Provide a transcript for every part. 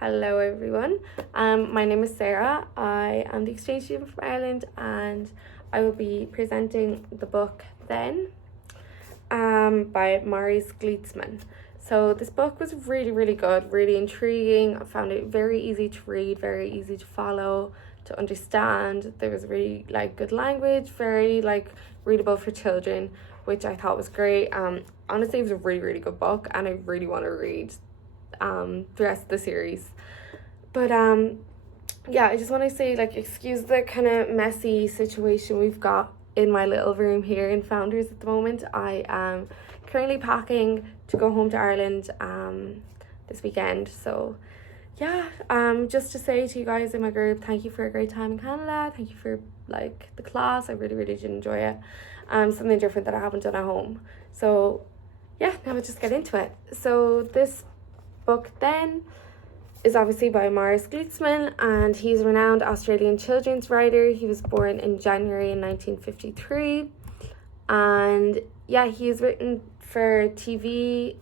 Hello everyone. My name is Sarah. I am the exchange student from Ireland and I will be presenting the book Then by Maurice Gleitzman. So this book was really good, really intriguing. I found it very easy to read, very easy to follow, to understand. There was really good language, very readable for children, which I thought was great. Honestly, it was a really good book and I really want to read the rest of the series. But yeah, I just want to say excuse the kind of messy situation we've got in my little room here in Founders at the moment. I am currently packing to go home to Ireland this weekend. So yeah, just to say to you guys in my group, thank you for a great time in Canada. Thank you for the class. I really did enjoy it. Something different that I haven't done at home. So yeah, now we'll just get into it. So this book Then is obviously by Maurice Gleitzman, and he's a renowned Australian children's writer. He was born in January in 1953, and yeah, he's written for TV,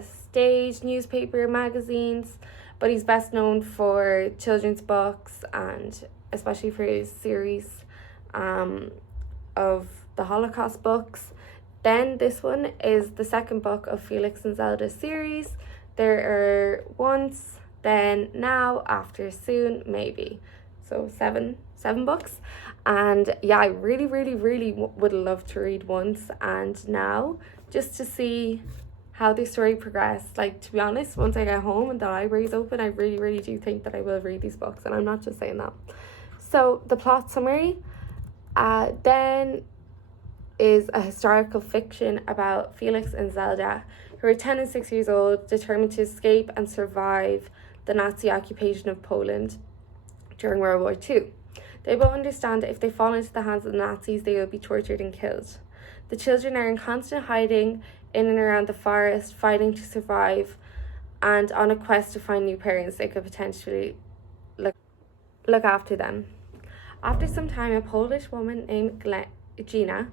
stage, newspaper, magazines, but he's best known for children's books and especially for his series of the Holocaust books. Then this one is the second book of Felix and Zelda series. There are Once, Then, Now, After, Soon, Maybe. So seven books. And yeah, I really would love to read Once and Now, just to see how the story progressed. To be honest, once I get home and the library's open, I really do think that I will read these books, and I'm not just saying that. So the plot summary, Then is a historical fiction about Felix and Zelda, who are 10 and 6 years old, determined to escape and survive the Nazi occupation of Poland during World War II. They both understand that if they fall into the hands of the Nazis, they will be tortured and killed. The children are in constant hiding in and around the forest, fighting to survive, and on a quest to find new parents they could potentially look after them. After some time, a Polish woman named Gina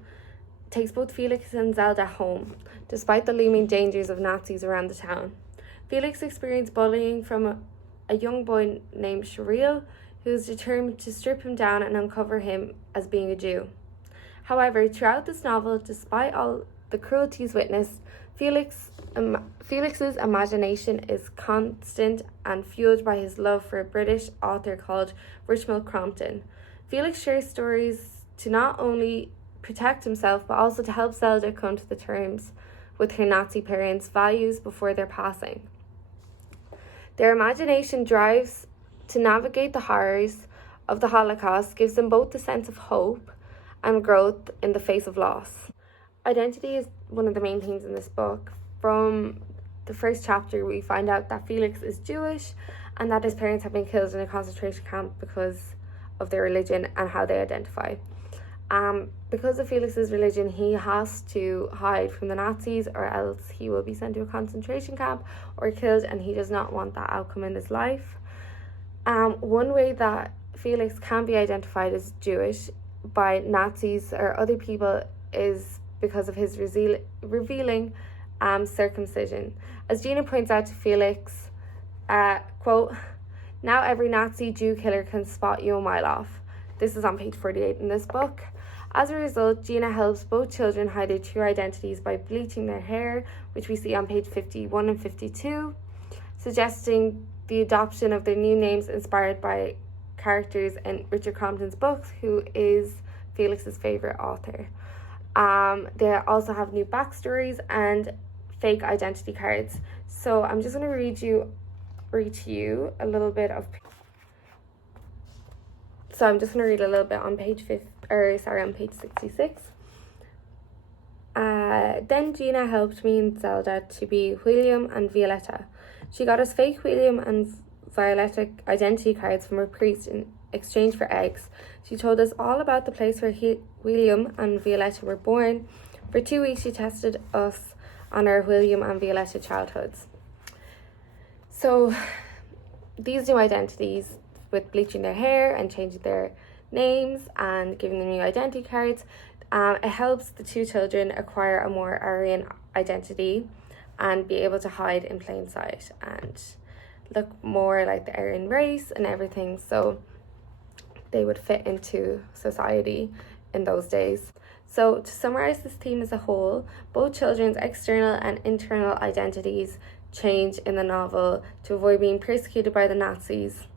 takes both Felix and Zelda home, despite the looming dangers of Nazis around the town. Felix experienced bullying from a young boy named Shiril, who is determined to strip him down and uncover him as being a Jew. However, throughout this novel, despite all the cruelties witnessed, Felix's imagination is constant and fueled by his love for a British author called Richmal Crompton. Felix shares stories to not only protect himself, but also to help Zelda come to the terms with her Nazi parents' values before their passing. Their imagination drives to navigate the horrors of the Holocaust, gives them both a sense of hope and growth in the face of loss. Identity is one of the main themes in this book. From the first chapter, we find out that Felix is Jewish and that his parents have been killed in a concentration camp because of their religion and how they identify. Because of Felix's religion, he has to hide from the Nazis, or else he will be sent to a concentration camp or killed, and he does not want that outcome in his life. One way that Felix can be identified as Jewish by Nazis or other people is because of his revealing circumcision. As Gina points out to Felix, quote, "Now every Nazi Jew killer can spot you a mile off." This is on page 48 in this book. As a result, Gina helps both children hide their true identities by bleaching their hair, which we see on page 51 and 52, suggesting the adoption of their new names inspired by characters in Richard Crompton's books, who is Felix's favourite author. They also have new backstories and fake identity cards. So I'm just going to read to you a little bit of... So I'm just going to read a little bit on page 66. Then Gina helped me and Zelda to be William and Violetta. She got us fake William and Violetta identity cards from a priest in exchange for eggs. She told us all about the place where William and Violetta were born. For 2 weeks, she tested us on our William and Violetta childhoods. So these new identities, with bleaching their hair and changing their names and giving them new identity cards, it helps the two children acquire a more Aryan identity and be able to hide in plain sight and look more like the Aryan race and everything, so they would fit into society in those days. So to summarize this theme as a whole, both children's external and internal identities change in the novel to avoid being persecuted by the Nazis,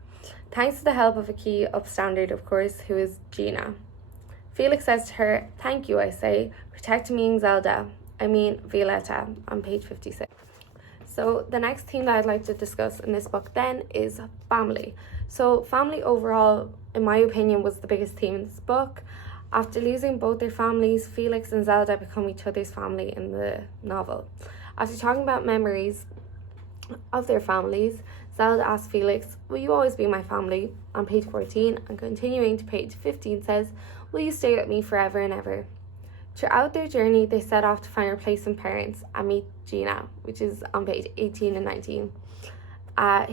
thanks to the help of a key upstander, of course, who is Gina. Felix says to her, "Thank you, I say, protecting me, Zelda. I mean, Violetta," on page 56. So the next theme that I'd like to discuss in this book then is family. So family overall, in my opinion, was the biggest theme in this book. After losing both their families, Felix and Zelda become each other's family in the novel. After talking about memories of their families, Zelda asks Felix, "Will you always be my family?" on page 14, and continuing to page 15 says, "Will you stay with me forever and ever?" Throughout their journey, they set off to find replacement parents and meet Gina, which is on page 18 and 19,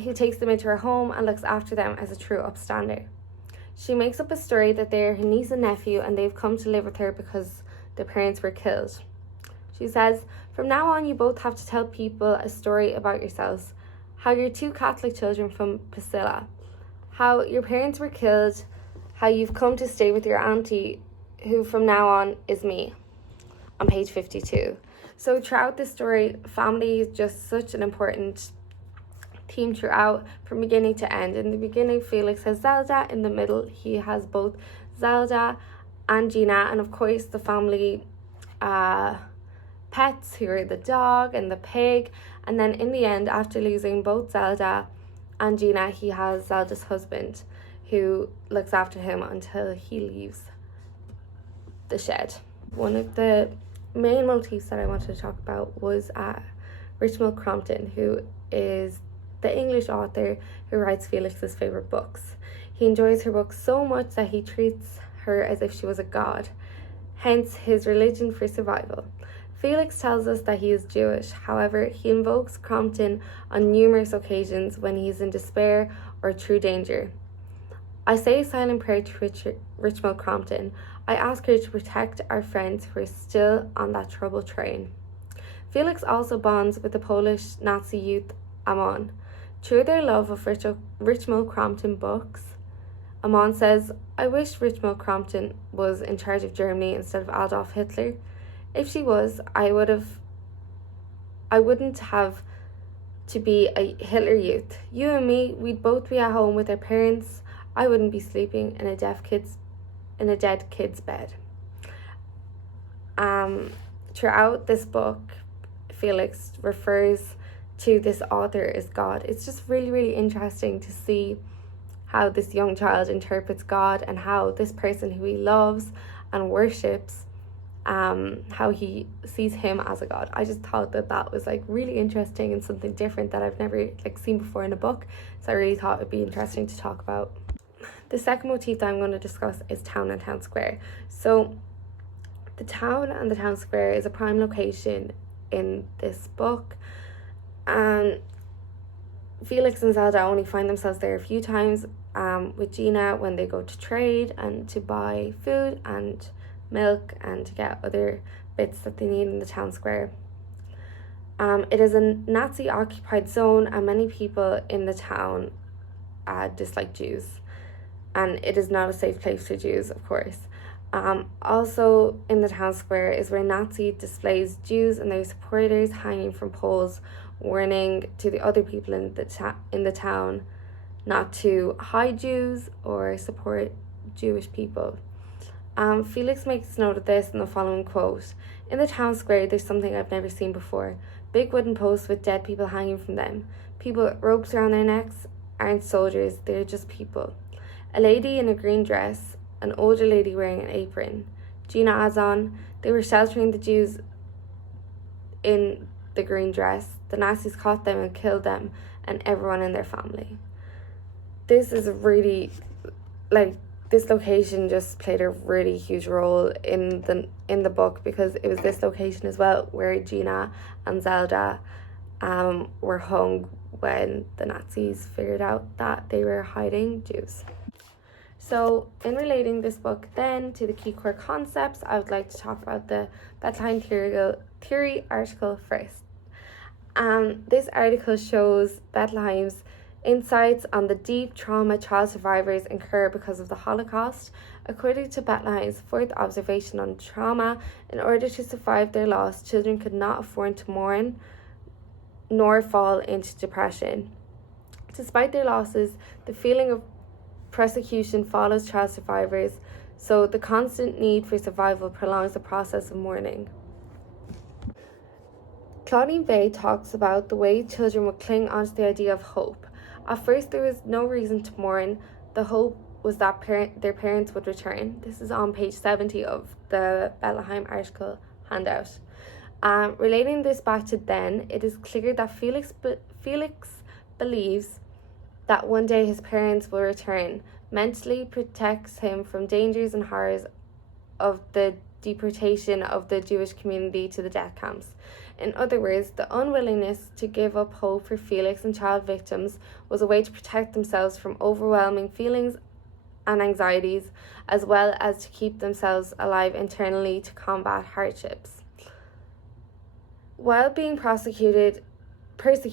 who takes them into her home and looks after them as a true upstander. She makes up a story that they're her niece and nephew and they've come to live with her because their parents were killed. She says, "From now on, you both have to tell people a story about yourselves. How you're two Catholic children from Priscilla. How your parents were killed. How you've come to stay with your auntie, who from now on is me," on page 52. So throughout this story, family is just such an important theme throughout, from beginning to end. In the beginning, Felix has Zelda. In the middle, he has both Zelda and Gina, and of course the family pets, who are the dog and the pig. And then in the end, after losing both Zelda and Gina, he has Zelda's husband, who looks after him until he leaves the shed. One of the main motifs that I wanted to talk about was Richmal Crompton, who is the English author who writes Felix's favourite books. He enjoys her books so much that he treats her as if she was a god, hence his religion for survival. Felix tells us that he is Jewish. However, he invokes Crompton on numerous occasions when he is in despair or true danger. I say a silent prayer to Richmal Crompton. I ask her to protect our friends who are still on that troubled train. Felix also bonds with the Polish Nazi youth Amon. Through their love of Richmal Crompton books, Amon says, "I wish Richmal Crompton was in charge of Germany instead of Adolf Hitler. If she was, I wouldn't have to be a Hitler youth. You and me, we'd both be at home with our parents. I wouldn't be sleeping in a dead kid's bed." Throughout this book, Felix refers to this author as God. It's just really, really interesting to see how this young child interprets God and how this person who he loves and worships, how he sees him as a god. I just thought that was really interesting and something different that I've never seen before in a book, so I really thought it'd be interesting to talk about. The second motif that I'm going to discuss is town and town square. So the town and the town square is a prime location in this book. Felix and Zelda only find themselves there a few times with Gina when they go to trade and to buy food and milk and to get other bits that they need in the town square. It is a Nazi-occupied zone, and many people in the town dislike Jews, and it is not a safe place for Jews, of course. Also in the town square is where Nazi displays Jews and their supporters hanging from poles, warning to the other people in the town not to hide Jews or support Jewish people. Felix makes note of this in the following quote: "In the town square, there's something I've never seen before. Big wooden posts with dead people hanging from them. People with ropes around their necks aren't soldiers, they're just people. A lady in a green dress, an older lady wearing an apron." Gina adds on, "They were sheltering the Jews in the green dress. The Nazis caught them and killed them and everyone in their family." This is really, this location just played a really huge role in the book, because it was this location as well where Gina and Zelda were hung when the Nazis figured out that they were hiding Jews. So in relating this book then to the key core concepts, I would like to talk about the Bethlehem theory article first. This article shows Bethlehem's Insights on the deep trauma child survivors incur because of the Holocaust. According to Bethlehem's fourth observation on trauma, in order to survive their loss, children could not afford to mourn nor fall into depression. Despite their losses, the feeling of persecution follows child survivors, so the constant need for survival prolongs the process of mourning. Claudine Bay talks about the way children would cling onto the idea of hope. At first, there was no reason to mourn. The hope was that their parents would return. This is on page 70 of the Bethlem article handout. Relating this back to then, it is clear that Felix believes that one day his parents will return. Mentally protects him from dangers and horrors of the deportation of the Jewish community to the death camps. In other words, the unwillingness to give up hope for Felix and child victims was a way to protect themselves from overwhelming feelings and anxieties, as well as to keep themselves alive internally to combat hardships. While being persecuted, Felix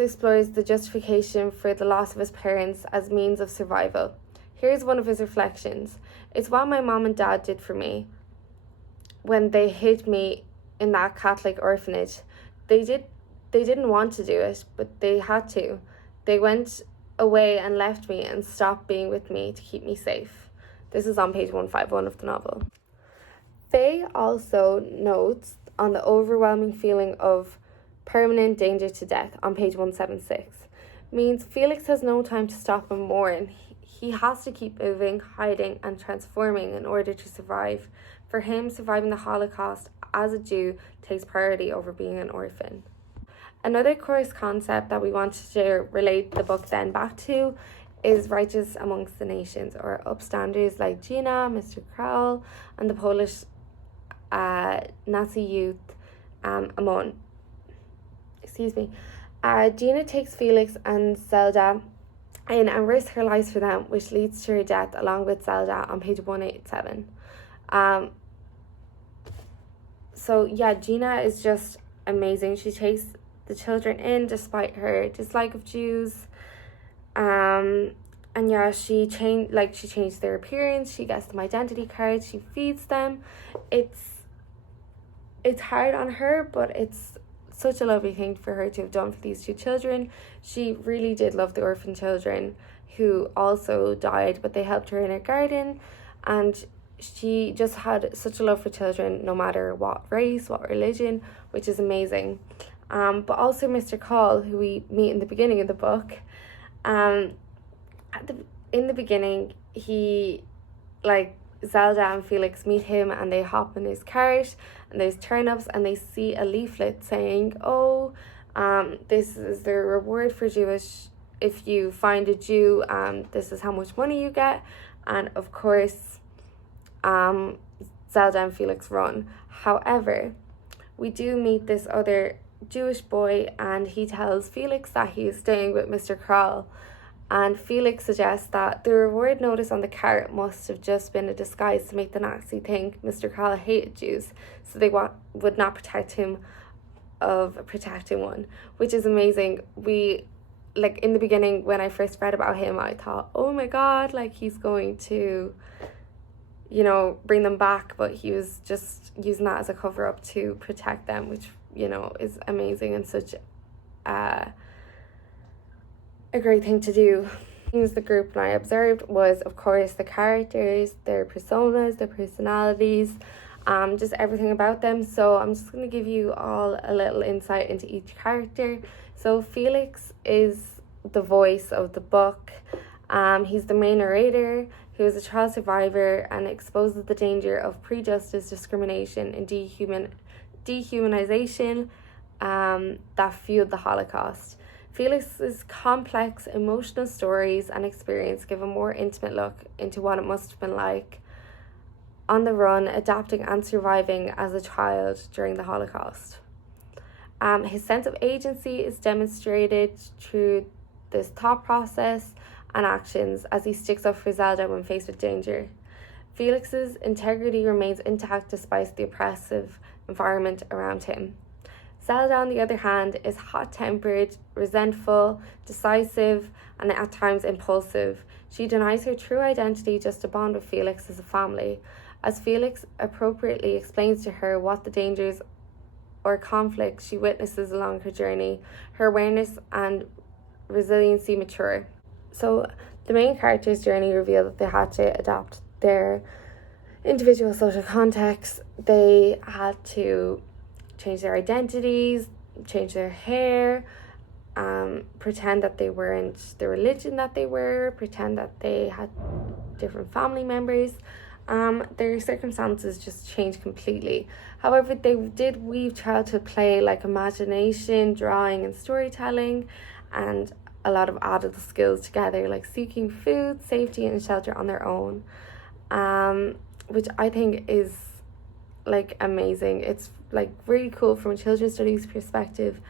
explores the justification for the loss of his parents as means of survival. Here's one of his reflections. It's what my mom and dad did for me when they hid me in that Catholic orphanage. They didn't want to do it, but they had to. They went away and left me and stopped being with me to keep me safe. This is on page 151 of the novel. Faye also notes on the overwhelming feeling of permanent danger to death on page 176. Means Felix has no time to stop and mourn. He has to keep moving, hiding, and transforming in order to survive. For him, surviving the Holocaust as a Jew takes priority over being an orphan. Another course concept that we wanted to relate the book then back to is righteous amongst the nations, or upstanders like Gina, Mr. Kral, and the Polish Nazi youth Amon. Gina takes Felix and Zelda in and risks her lives for them, which leads to her death along with Zelda on page 187. Gina is just amazing. She takes the children in despite her dislike of Jews. She changed their appearance. She gets them identity cards. She feeds them. It's hard on her, but it's such a lovely thing for her to have done for these two children. She really did love the orphan children who also died, but they helped her in her garden, and she just had such a love for children no matter what race, what religion, which is amazing. But also Mr. Call, who we meet in the beginning of the book. In the beginning, Zelda and Felix meet him and they hop in his cart and there's turnips and they see a leaflet saying, this is the reward for Jewish, if you find a Jew, this is how much money you get. And of course, Zelda and Felix run. However, we do meet this other Jewish boy and he tells Felix that he is staying with Mr. Kral. And Felix suggests that the reward notice on the cart must have just been a disguise to make the Nazi think Mr. Kral hated Jews, so they would not protect him of protecting one, which is amazing. In the beginning, when I first read about him, I thought, oh my God, he's going to, bring them back, but he was just using that as a cover-up to protect them, which, is amazing and such a great thing to do. Things the group and I observed was, of course, the characters, their personas, their personalities, just everything about them. So I'm just going to give you all a little insight into each character. So Felix is the voice of the book. He's the main narrator, who is a child survivor and exposes the danger of prejudice, discrimination, and dehumanization that fueled the Holocaust. Felix's complex emotional stories and experience give a more intimate look into what it must have been like on the run, adapting and surviving as a child during the Holocaust. His sense of agency is demonstrated through this thought process and actions as he sticks up for Zelda when faced with danger. Felix's integrity remains intact despite the oppressive environment around him. Zelda, on the other hand, is hot-tempered, resentful, decisive, and at times impulsive. She denies her true identity just to bond with Felix as a family. As Felix appropriately explains to her what the dangers or conflicts she witnesses along her journey, her awareness and resiliency mature. So the main character's journey revealed that they had to adapt their individual social context. They had to change their identities, change their hair, pretend that they weren't the religion that they were, pretend that they had different family members. Their circumstances just changed completely. However, they did weave childhood play like imagination, drawing, and storytelling, and a lot of adult skills together, like seeking food, safety, and shelter on their own, which I think is like amazing. It's like really cool from a children's studies perspective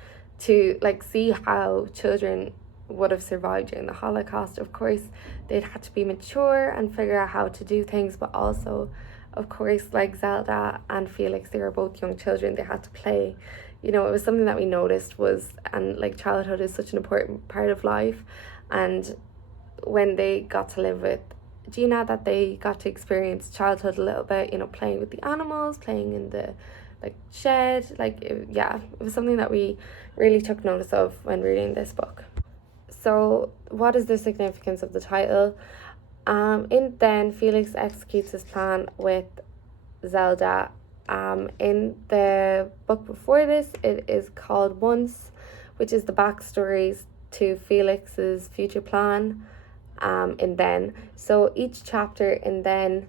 to like see how children would have survived during the Holocaust. Of course, they'd had to be mature and figure out how to do things, but also, of course, like Zelda and Felix, they were both young children. They had to play. You know, it was something that we noticed was, and like childhood is such an important part of life. And when they got to live with Gina, that they got to experience childhood a little bit, you know, playing with the animals, playing in the like shed, like it was something that we really took notice of when reading this book. So what is the significance of the title? In Then, Felix executes his plan with Zelda. In the book before this, it is called Once, which is the backstories to Felix's future plan in Then. So each chapter in Then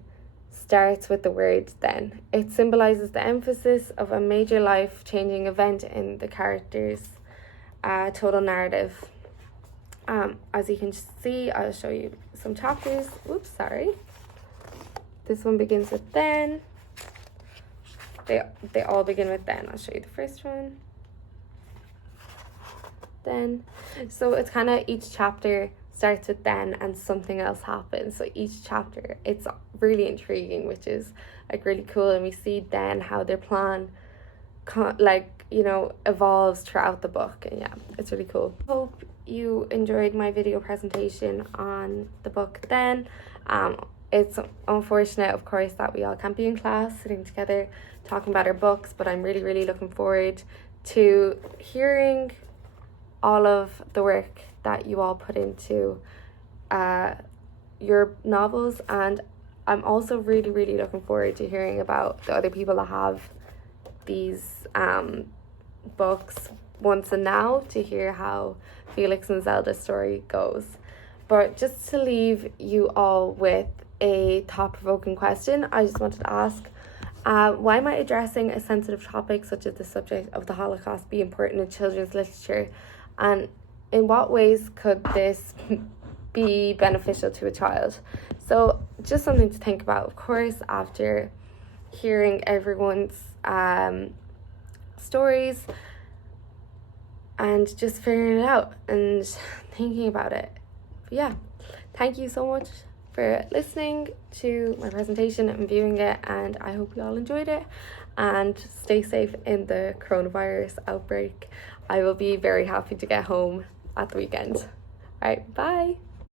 starts with the word then. It symbolizes the emphasis of a major life-changing event in the character's total narrative. As you can see, I'll show you some chapters. Oops, sorry. This one begins with then. They all begin with then. I'll show you the first one. Then. So it's kind of each chapter starts with then and something else happens. So each chapter, it's really intriguing, which is like really cool. And we see then how their plan evolves throughout the book. And yeah, it's really cool. Hope you enjoyed my video presentation on the book Then. It's unfortunate, of course, that we all can't be in class sitting together talking about our books, but I'm really, really looking forward to hearing all of the work that you all put into your novels, and I'm also really, really looking forward to hearing about the other people that have these books Once and Now, to hear how Felix and Zelda's story goes. But just to leave you all with a thought-provoking question, I just wanted to ask, why might addressing a sensitive topic such as the subject of the Holocaust be important in children's literature, and in what ways could this be beneficial to a child? So just something to think about, of course, after hearing everyone's stories and just figuring it out and thinking about it. But yeah, thank you so much for listening to my presentation and viewing it, and I hope you all enjoyed it, and stay safe in the coronavirus outbreak. I will be very happy to get home at the weekend. All right, bye.